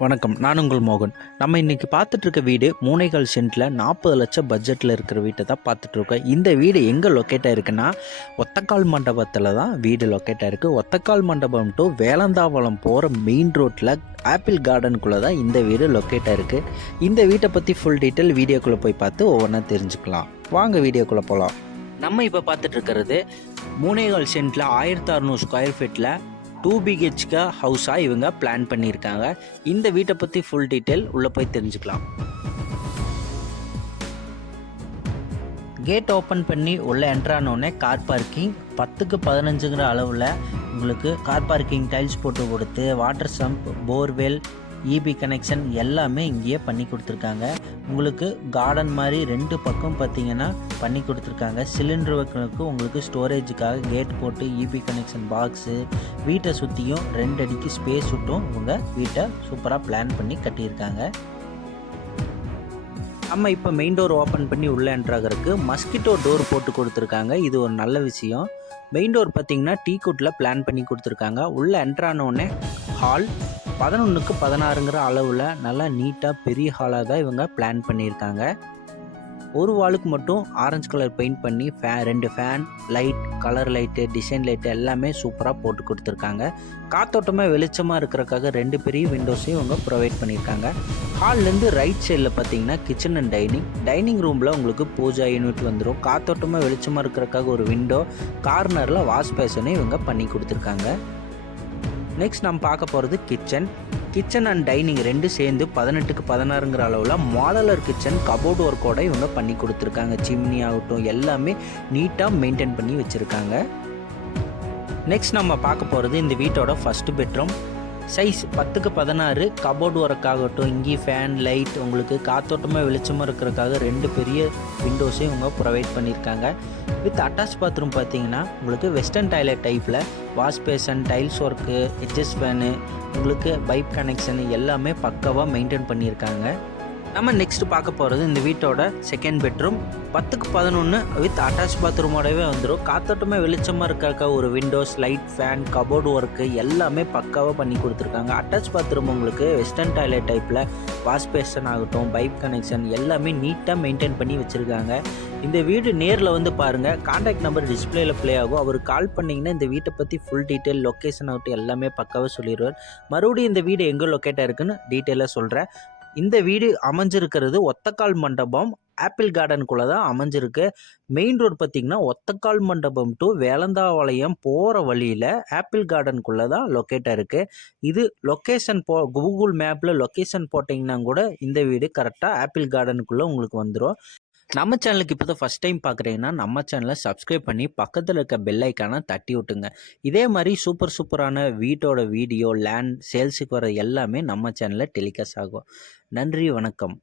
வணக்கம், நான் உங்கள் மோகன். நம்ம இன்றைக்கி பார்த்துட்ருக்க வீடு 3.25 சென்ட்டில் 40 லட்சம் பட்ஜெட்டில் இருக்கிற வீட்டை தான் பார்த்துட்ருக்கோம். இந்த வீடு எங்கே லொக்கேட் ஆகிருக்குன்னா ஒத்தக்கால் மண்டபத்தில் தான் வீடு லொக்கேட் ஆகிருக்கு. ஒத்தக்கால் மண்டபம் டு வேலந்தாவளம் போகிற மெயின் ரோட்டில் ஆப்பிள் கார்டனுக்குள்ளே தான் இந்த வீடு லொக்கேட் ஆகிருக்கு. இந்த வீட்டை பற்றி ஃபுல் டீட்டெயில் வீடியோக்குள்ளே போய் பார்த்து ஒவ்வொன்றா தெரிஞ்சுக்கலாம். வாங்க வீடியோக்குள்ளே போகலாம். நம்ம இப்போ பார்த்துட்ருக்கிறது 3.25 சென்ட்டில் 1600 ஸ்கொயர் ஃபீட்டில் 2 BHK ஹவுஸாக இவங்க பிளான் பண்ணியிருக்காங்க. இந்த வீட்டை பற்றி ஃபுல் டீட்டெயில் உள்ளே போய் தெரிஞ்சுக்கலாம். கேட் ஓப்பன் பண்ணி உள்ளே என்ட்ரானோடனே கார் பார்க்கிங் 10க்கு 15ங்கிற அளவில் உங்களுக்கு கார் பார்க்கிங் டைல்ஸ் போட்டு கொடுத்து water sump, borewell, EB connection எல்லாமே இங்கேயே பண்ணி கொடுத்துருக்காங்க. உங்களுக்கு கார்டன் மாதிரி 2 பக்கம் பார்த்தீங்கன்னா பண்ணி கொடுத்துருக்காங்க. சிலிண்டர் வைக்கிறதுக்கு உங்களுக்கு ஸ்டோரேஜுக்காக கேட் போட்டு இபி கனெக்ஷன் பாக்ஸு, வீட்டை சுற்றியும் 2 அடிக்கு ஸ்பேஸ் விட்டும் உங்கள் வீட்டை சூப்பராக பிளான் பண்ணி கட்டியிருக்காங்க. நம்ம இப்போ மெயின் டோர் ஓப்பன் பண்ணி உள்ளே என்ட்ராகிறதுக்கு மஸ்கிட்டோ டோர் போட்டு கொடுத்துருக்காங்க. இது ஒரு நல்ல விஷயம். மெயின் டோர் பார்த்திங்கன்னா டீக்குட்டில் பிளான் பண்ணி கொடுத்துருக்காங்க. உள்ளே என்ட்ரானோடனே ஹால் 11க்கு 16ங்கிற அளவில் நல்லா நீட்டாக பெரிய ஹாலாக தான் இவங்க பிளான் பண்ணியிருக்காங்க. ஒரு வாலுக்கு மட்டும் ஆரஞ்சு கலர் பெயிண்ட் பண்ணி 2 fan, light, colour light, design light எல்லாமே சூப்பராக போட்டு கொடுத்துருக்காங்க. காத்தோட்டமாக வெளிச்சமாக இருக்கிறக்காக 2 பெரிய விண்டோஸையும் இவங்க ப்ரொவைட் பண்ணியிருக்காங்க. ஹால்லேருந்து ரைட் சைடில் பார்த்தீங்கன்னா கிச்சன் அண்ட் டைனிங் ரூமில் உங்களுக்கு பூஜா யூனிட் வந்துடும். காத்தோட்டமாக வெளிச்சமாக இருக்கிறக்காக ஒரு விண்டோ, கார்னரில் வாஷ் பேஷனையும் இவங்க பண்ணி கொடுத்துருக்காங்க. நெக்ஸ்ட் நம்ம பார்க்க போகிறது கிச்சன் அண்ட் டைனிங் 2 சேர்ந்து 18க்கு 16ங்கிற அளவில் மாடலர் கிச்சன் கபோர்டு ஒர்க்கோட இவங்க பண்ணி கொடுத்துருக்காங்க. சிம்னி ஆகட்டும் எல்லாமே நீட்டாக மெயின்டைன் பண்ணி வச்சுருக்காங்க. நெக்ஸ்ட் நம்ம பார்க்க போகிறது இந்த வீட்டோட ஃபஸ்ட்டு பெட்ரூம். சைஸ் 10க்கு 16, கபோர்டு ஒர்க்காகட்டும், இங்கேயும் ஃபேன், லைட், உங்களுக்கு காத்தோட்டமாக வெளிச்சமாக இருக்கிறதுக்காக 2 பெரிய விண்டோஸையும் இவங்க ப்ரொவைட் பண்ணியிருக்காங்க. வித் அட்டாச் பாத்ரூம் பார்த்தீங்கன்னா உங்களுக்கு வெஸ்டர்ன் டாய்லெட் டைப்பில் wash basin, tiles work, adjust fan, உங்களுக்கு பைப் கனெக்ஷன் எல்லாமே பக்காவாக மெயின்டைன் பண்ணியிருக்காங்க. நம்ம நெக்ஸ்ட் பார்க்க போகிறது இந்த வீட்டோட செகண்ட் பெட்ரூம். 10க்கு 11 வித் அட்டாச் பாத்ரூமோடவே வந்துடும். காத்தோட்டமாக வெளிச்சமாக இருக்க ஒரு Windows, light, fan, cupboard work எல்லாமே பக்காவாக பண்ணி கொடுத்துருக்காங்க. அட்டாச் பாத்ரூம் உங்களுக்கு வெஸ்டர்ன் டாய்லெட் டைப்பில் வாஷ் பேஷன் ஆகட்டும், பைப் கனெக்ஷன் எல்லாமே நீட்டாக மெயின்டைன் பண்ணி வச்சுருக்காங்க. இந்த வீடு நேரில் வந்து பாருங்கள். கான்டாக்ட் நம்பர் டிஸ்பிளேயில் ப்ளே ஆகும். அவர் கால் பண்ணிங்கன்னா இந்த வீட்டை பற்றி ஃபுல் டீட்டெயில், லொக்கேஷன் ஆகட்டும் எல்லாமே பக்காவாக சொல்லிடுவார். மறுபடியும் இந்த வீடு எங்கே லொக்கேட்டாக இருக்குன்னு டீட்டெயிலாக சொல்கிறேன். இந்த வீடு அமைஞ்சிருக்கிறது ஒத்தக்கால் மண்டபம் ஆப்பிள் கார்டனுக்குள்ளே தான் அமைஞ்சிருக்கு. மெயின் ரோடு பார்த்திங்கன்னா ஒத்தக்கால் மண்டபம் டு வேலந்தாவளையம் போகிற வழியில் ஆப்பிள் கார்டனுக்குள்ளே தான் லொக்கேட்டாக இருக்குது. இது லொக்கேஷன் கூகுள் மேப்பில் லொக்கேஷன் போட்டிங்கன்னா கூட இந்த வீடு கரெக்டாக ஆப்பிள் கார்டனுக்குள்ளே உங்களுக்கு வந்துடும். நம்ம சேனலுக்கு இப்போ தான் ஃபஸ்ட் டைம் பார்க்குறீங்கன்னா நம்ம சேனலை சப்ஸ்கிரைப் பண்ணி பக்கத்தில் இருக்க பெல் ஐக்கானை தட்டி விட்டுங்க. இதே மாதிரி சூப்பரான வீட்டோட வீடியோ, லேண்ட் சேல்ஸுக்கு வர எல்லாமே நம்ம சேனலில் டெலிகாஸ்ட் ஆகும். நன்றி, வணக்கம்.